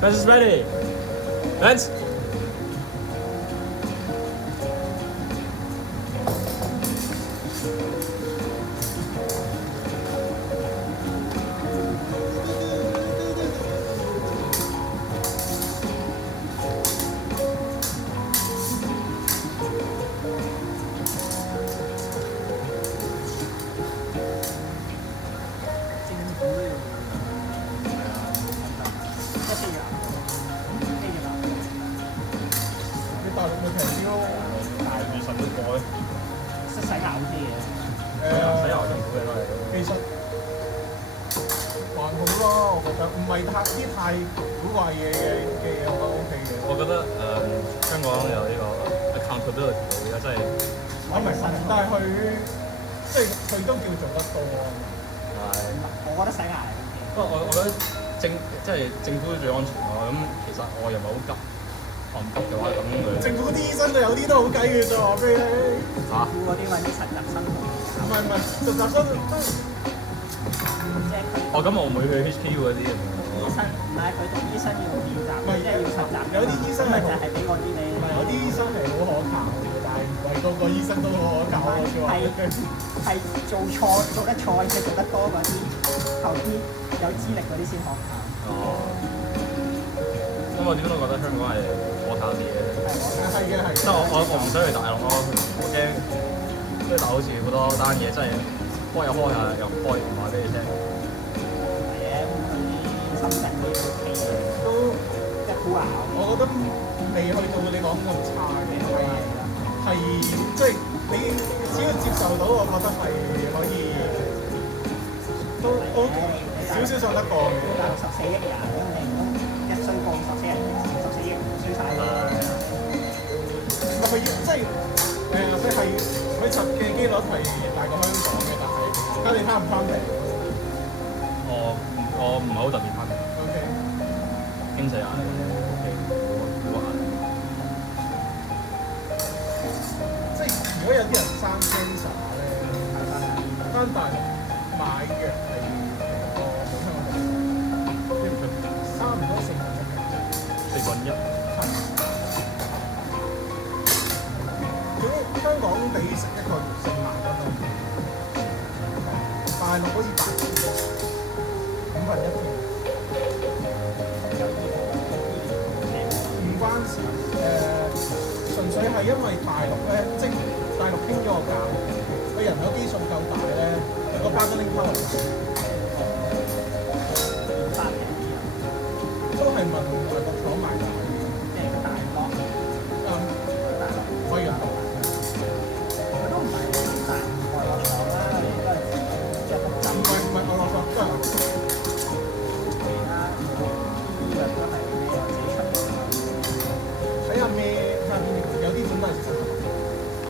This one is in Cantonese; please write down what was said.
Fence is ready. Fence.大陸嘅平啲咯，大魚神都過識洗牙 OK 嘅。洗牙政府嘅都係。其實還好咯，我覺得唔係太古怪嘅嘢，我覺得 OK 嘅。我覺得香港有呢個 accountability 而家真係我明，但係佢即係佢都叫做得多啊。係。我覺得洗牙係 OK。不過我覺得即係政府最安全咯。咁其實我又唔係好急，我唔急嘅話咁佢政府啲醫生有啲都好計嘅啫，話俾你聽。嚇嗰啲揾啲實習生同唔係實習生都即係佢哦，咁我唔會去 HKU 嗰啲嘅。醫生，唔係佢讀醫生要練習，即係要實習。有啲醫生係咪就係俾我啲你。唔係有啲醫生係好可靠嘅，但係唔係個個醫生都好可靠咯，說話。係做得錯，即係做得多嗰啲，後啲有資歷嗰啲先可靠。哦。咁我點都覺得香港係可靠啲嘅。係嘅係。即係我唔想去大陸咯，我驚即係大陸好似好多單嘢真係開又開下，又唔開又唔話俾你聽。係嘅，嗰啲深圳啲 OK 嘅，都即係酷牙。我覺得未去到你講咁差嘅，係即係你只要接受到，我覺得係可以都少少信得過嘅。大陸14億人，咁你唔通一衰過14億人衰晒啦？唔係佢即係即係佢實嘅機率係大過香港嘅，但係睇你貪唔貪平。我唔係好特別貪嘅。OK。經濟壓力 OK，冇壓力。即係如果有啲人生 cancer 咧，翻大陸買藥係冇香港差唔多4分1。4分1。香港俾食一個月4萬蚊咯，大陸好似5分1添。唔關事，純粹係因為大陸咧，即係大陸傾咗個價，佢人口基數夠大咧，佢個 bargaining power 都係問